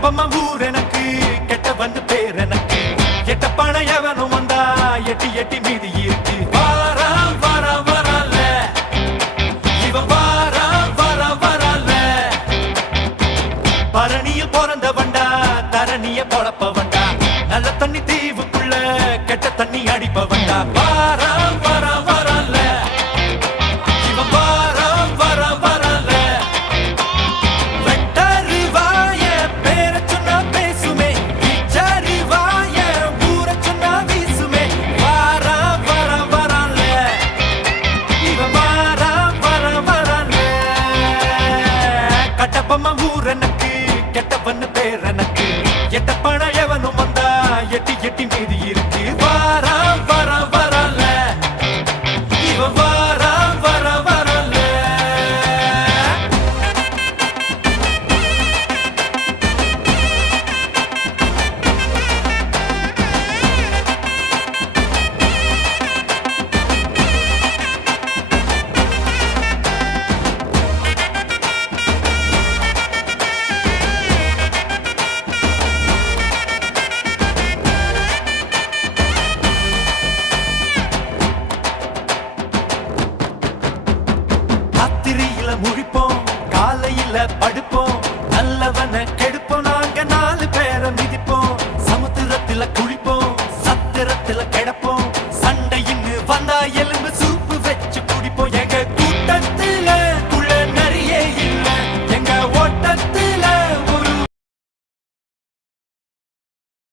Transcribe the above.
கட்டப்பம்மா ஊர் எனக்கு கெட்ட வந்து பேர் எனக்கு எட்ட பண எவனும் வந்தா எட்டி எட்டி மீதி இருக்கு வாரா வாரா வரல இவன் வாரா வாரா வரல பரணியில் பிறந்த வண்டா தரணிய பொழப்ப வண்டா நல்ல தண்ணி தீவுக்குள்ள கெட்ட தண்ணி அடிப்ப வண்டா வாரா வாரா வரல இவன் வாரா வாரா வரல வெட்டரு வாய பேர சொன்னா பேசுமே விச்சரு வாய ஊர சொன்னா வீசுமே வாரா வாரா வரல இவன் வாரா வாரா வரல கட்டப்பம்மா ஊர் எனக்கு கெட்டவன்னு பேர் எனக்கு